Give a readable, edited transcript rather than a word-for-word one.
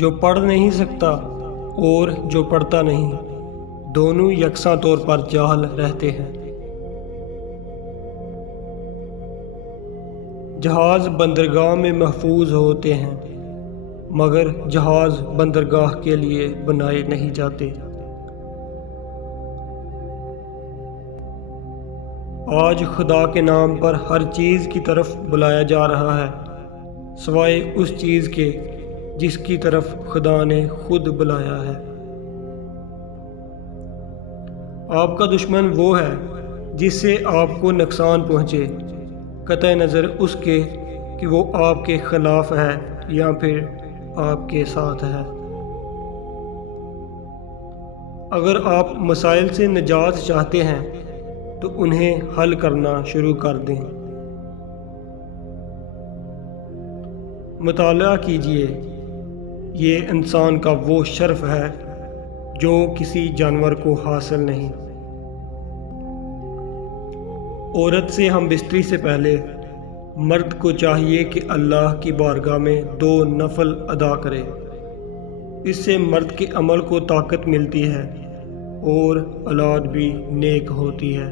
جو پڑھ نہیں سکتا اور جو پڑھتا نہیں، دونوں یکساں طور پر جاہل رہتے ہیں۔ جہاز بندرگاہ میں محفوظ ہوتے ہیں، مگر جہاز بندرگاہ کے لیے بنائے نہیں جاتے۔ آج خدا کے نام پر ہر چیز کی طرف بلایا جا رہا ہے، سوائے اس چیز کے جس کی طرف خدا نے خود بلایا ہے۔ آپ کا دشمن وہ ہے جس سے آپ کو نقصان پہنچے، قطع نظر اس کے کہ وہ آپ کے خلاف ہے یا پھر آپ کے ساتھ ہے۔ اگر آپ مسائل سے نجات چاہتے ہیں تو انہیں حل کرنا شروع کر دیں۔ مطالعہ کیجیے، یہ انسان کا وہ شرف ہے جو کسی جانور کو حاصل نہیں۔ عورت سے ہم بستری سے پہلے مرد کو چاہیے کہ اللہ کی بارگاہ میں 2 نفل ادا کرے۔ اس سے مرد کے عمل کو طاقت ملتی ہے اور اولاد بھی نیک ہوتی ہے۔